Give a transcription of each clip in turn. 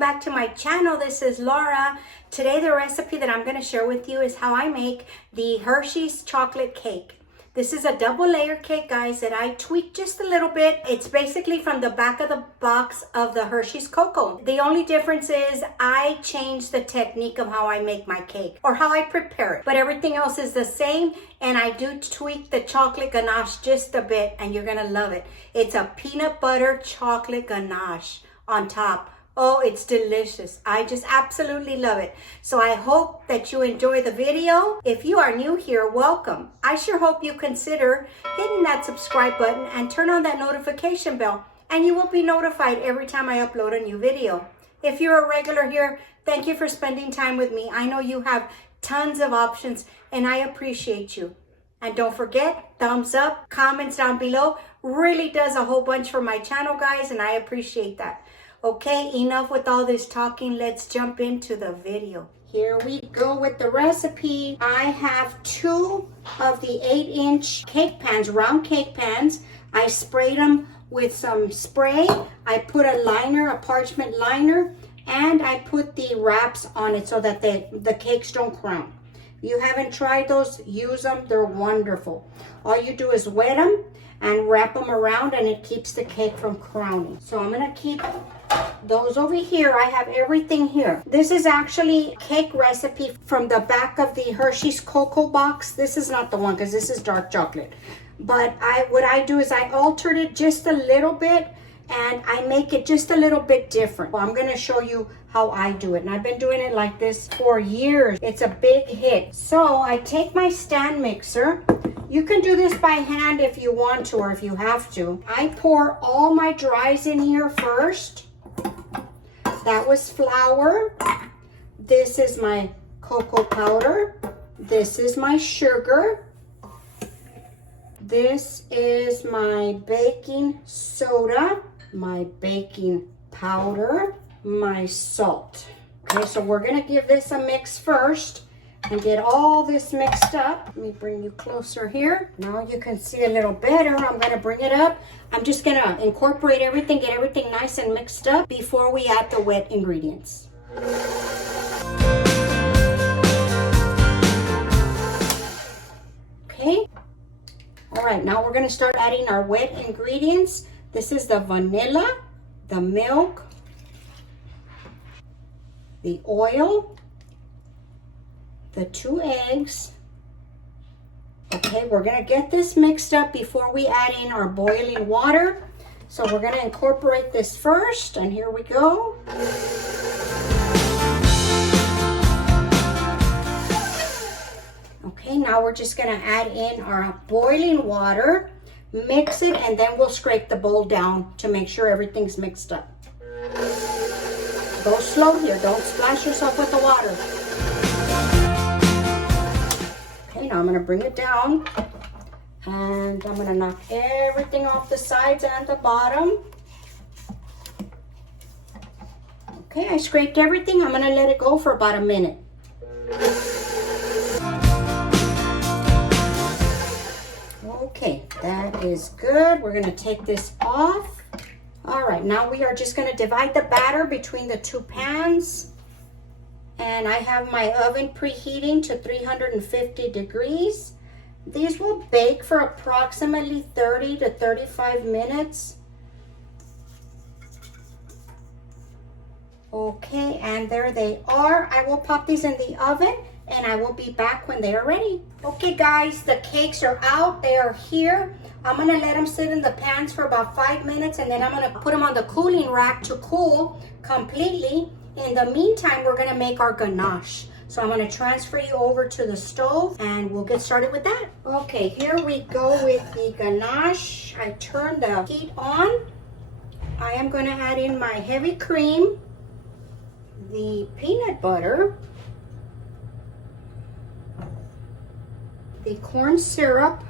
back to my channel. This is Laura. Today the recipe that I'm going to share with you is how I make the Hershey's chocolate cake. This is a double layer cake, guys, that I tweaked just a little bit. It's basically from the back of the box of the Hershey's Cocoa. The only difference is I changed the technique of how I make my cake or how I prepare it. But everything else is the same, and I do tweak the chocolate ganache just a bit, and you're going to love it. It's a peanut butter chocolate ganache on top. Oh, it's delicious. I just absolutely love it. So I hope that you enjoy the video. If you are new here, welcome. I sure hope you consider hitting that subscribe button and turn on that notification bell, and you will be notified every time I upload a new video. If you're a regular here, thank you for spending time with me. I know you have tons of options, and I appreciate you. And don't forget, thumbs up, comments down below really does a whole bunch for my channel, guys, and I appreciate that. Okay, enough with all this talking. Let's jump into the video. Here we go with the recipe. I have 2 of the 8-inch cake pans, round cake pans. I sprayed them with some spray. I put a liner, a parchment liner, and I put the wraps on it so that the cakes don't crown. If you haven't tried those, use them. They're wonderful. All you do is wet them and wrap them around, and it keeps the cake from crowning. So I'm gonna keep those over here. I have everything here. This is actually a cake recipe from the back of the Hershey's Cocoa box. This is not the one because this is dark chocolate. But what I do is I altered it just a little bit, and I make it just a little bit different. Well, I'm gonna show you how I do it. And I've been doing it like this for years. It's a big hit. So I take my stand mixer. You can do this by hand if you want to or if you have to. I pour all my dries in here first. That was flour. This is my cocoa powder. This is my sugar. This is my baking soda, my baking powder, my salt. Okay, so we're gonna give this a mix first and get all this mixed up. Let me bring you closer here. Now you can see a little better. I'm gonna bring it up. I'm just gonna incorporate everything, get everything nice and mixed up before we add the wet ingredients. Okay. All right, now we're gonna start adding our wet ingredients. This is the vanilla, the milk, the oil, the 2 eggs. Okay, we're gonna get this mixed up before we add in our boiling water. So we're gonna incorporate this first, and here we go. Okay, now we're just gonna add in our boiling water, mix it, and then we'll scrape the bowl down to make sure everything's mixed up. Go slow here, don't splash yourself with the water. Okay, now I'm gonna bring it down, and I'm gonna knock everything off the sides and the bottom. Okay, I scraped everything. I'm gonna let it go for about a minute. Okay, that is good. We're gonna take this off. All right, now we are just gonna divide the batter between the 2 pans. And I have my oven preheating to 350 degrees. These will bake for approximately 30 to 35 minutes. Okay, and there they are. I will pop these in the oven, and I will be back when they are ready. Okay guys, the cakes are out. They are here. I'm gonna let them sit in the pans for about 5 minutes, and then I'm gonna put them on the cooling rack to cool completely. In the meantime, we're gonna make our ganache. So I'm gonna transfer you over to the stove, and we'll get started with that. Okay, here we go with the ganache. I turn the heat on. I am gonna add in my heavy cream, the peanut butter, the corn syrup,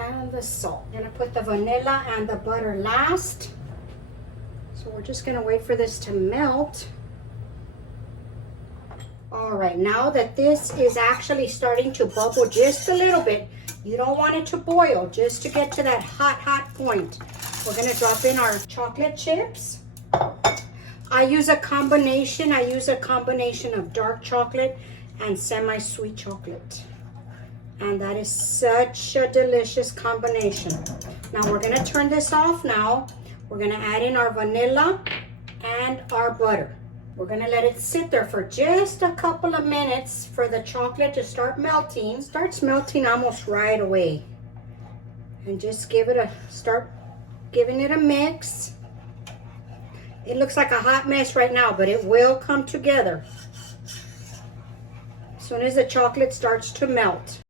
and the salt. I'm gonna put the vanilla and the butter last. So we're just gonna wait for this to melt. All right, now that this is actually starting to bubble just a little bit, You don't want it to boil, just to get to that hot point. We're gonna drop in our chocolate chips. I use a combination of dark chocolate and semi-sweet chocolate. And that is such a delicious combination. Now we're gonna turn this off now. We're gonna add in our vanilla and our butter. We're gonna let it sit there for just a couple of minutes for the chocolate to start melting. Starts melting almost right away. And just start giving it a mix. It looks like a hot mess right now, but it will come together as soon as the chocolate starts to melt.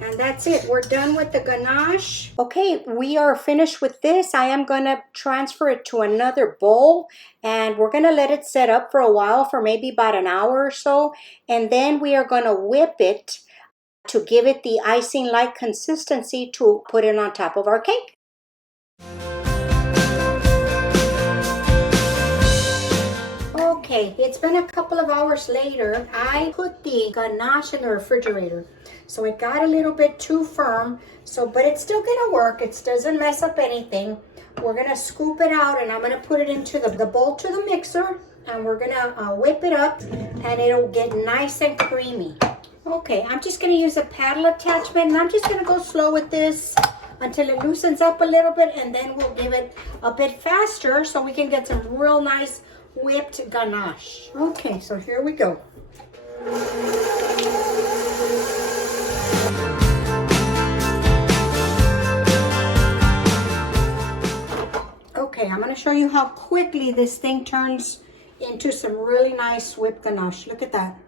And that's it. We're done with the ganache. Okay, we are finished with this. I am going to transfer it to another bowl. And we're going to let it set up for a while, for maybe about an hour or so. And then we are going to whip it to give it the icing-like consistency to put it on top of our cake. Okay, it's been a couple of hours later. I put the ganache in the refrigerator. So it got a little bit too firm, but it's still gonna work. It doesn't mess up anything. We're gonna scoop it out and I'm gonna put it into the bowl to the mixer, and we're gonna whip it up and it'll get nice and creamy. Okay, I'm just gonna use a paddle attachment, and I'm just gonna go slow with this until it loosens up a little bit, and then we'll give it a bit faster so we can get some real nice whipped ganache. Okay, so here we go. Okay, I'm going to show you how quickly this thing turns into some really nice whipped ganache. Look at that.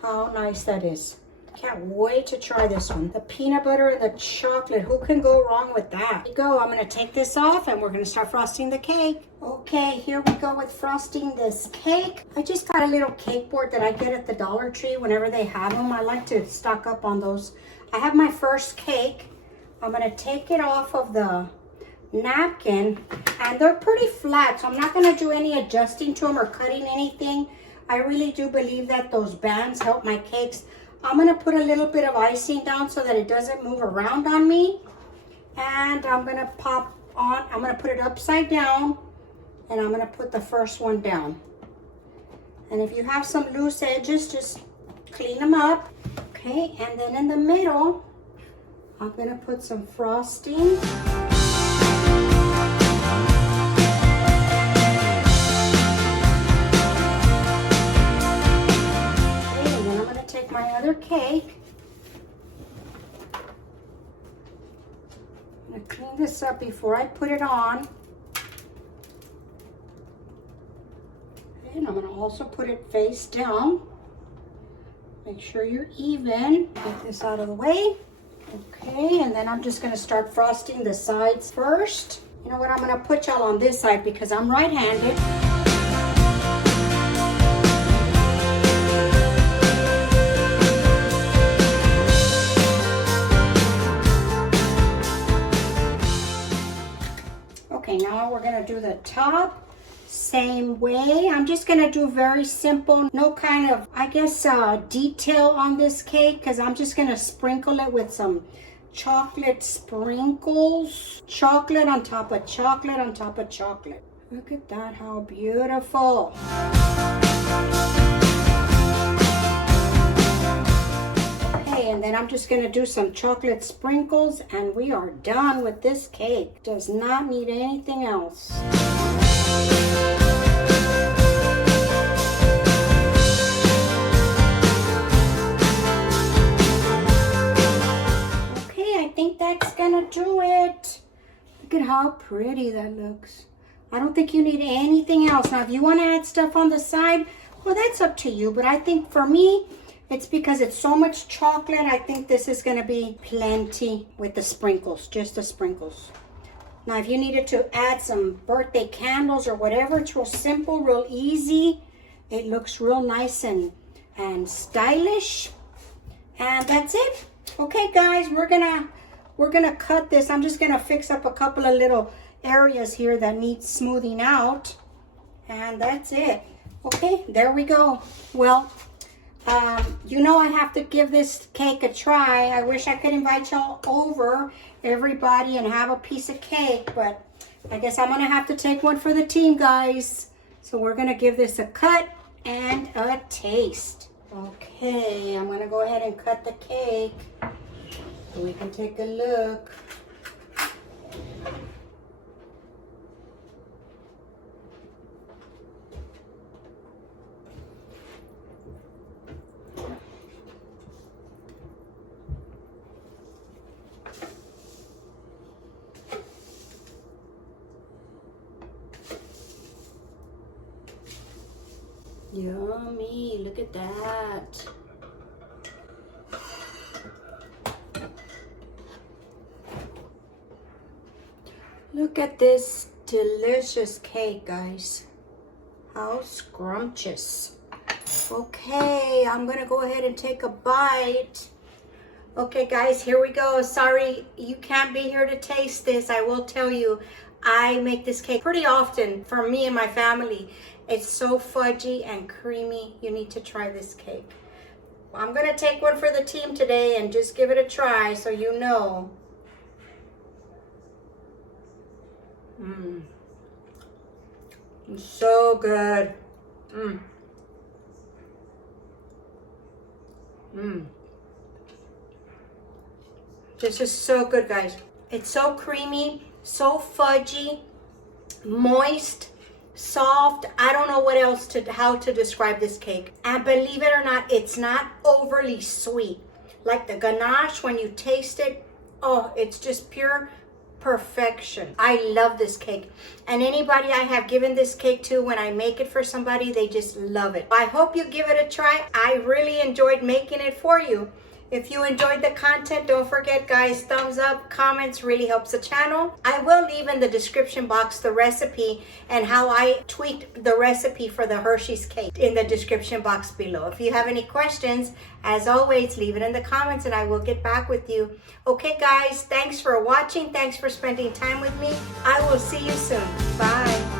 How nice that is. Can't wait to try this one. The peanut butter and the chocolate. Who can go wrong with that? Here we go. I'm going to take this off and we're going to start frosting the cake. Okay, here we go with frosting this cake. I just got a little cake board that I get at the Dollar Tree whenever they have them. I like to stock up on those. I have my first cake. I'm going to take it off of the napkin, and they're pretty flat, so I'm not going to do any adjusting to them or cutting anything. I really do believe that those bands help my cakes. I'm going to put a little bit of icing down so that it doesn't move around on me, and I'm going to put it upside down, and I'm going to put the first one down. And if you have some loose edges, just clean them up. Okay, and then in the middle I'm going to put some frosting. My other cake. I'm going to clean this up before I put it on. And I'm going to also put it face down. Make sure you're even. Get this out of the way. Okay, and then I'm just going to start frosting the sides first. You know what, I'm going to put y'all on this side because I'm right-handed. Okay, now we're gonna do the top, same way. I'm just gonna do very simple, no kind of, I guess, detail on this cake, because I'm just gonna sprinkle it with some chocolate sprinkles. Chocolate on top of chocolate on top of chocolate. Look at that, how beautiful. And then I'm just going to do some chocolate sprinkles, and we are done with this cake. Does not need anything else. Okay, I think that's going to do it. Look at how pretty that looks. I don't think you need anything else. Now, if you want to add stuff on the side, well, that's up to you. But I think for me, it's because it's so much chocolate. I think this is going to be plenty with the sprinkles, just the sprinkles. Now, if you needed to add some birthday candles or whatever, it's real simple, real easy. It looks real nice and stylish. And that's it. Okay, guys, we're gonna cut this. I'm just gonna fix up a couple of little areas here that need smoothing out. And that's it. Okay, there we go. Well, You know I have to give this cake a try. I wish I could invite y'all over, everybody, and have a piece of cake, but I guess I'm gonna have to take one for the team, guys. So we're gonna give this a cut and a taste. Okay, I'm gonna go ahead and cut the cake so we can take a look. Yummy, look at that. Look at this delicious cake, guys. How scrumptious. Okay, I'm gonna go ahead and take a bite. Okay, guys, here we go. Sorry you can't be here to taste this. I will tell you, I make this cake pretty often for me and my family. It's so fudgy and creamy. You need to try this cake. I'm gonna take one for the team today and just give it a try so you know. It's so good. This is so good, guys. It's so creamy, so fudgy, moist, soft. I don't know what else how to describe this cake. And believe it or not, it's not overly sweet. Like the ganache, when you taste it, oh, it's just pure perfection. I love this cake. And anybody I have given this cake to, when I make it for somebody, they just love it. I hope you give it a try. I really enjoyed making it for you. If you enjoyed the content, don't forget, guys, thumbs up, comments really helps the channel. I will leave in the description box the recipe and how I tweaked the recipe for the Hershey's cake in the description box below. If you have any questions, as always, leave it in the comments and I will get back with you. Okay, guys, thanks for watching. Thanks for spending time with me. I will see you soon. Bye.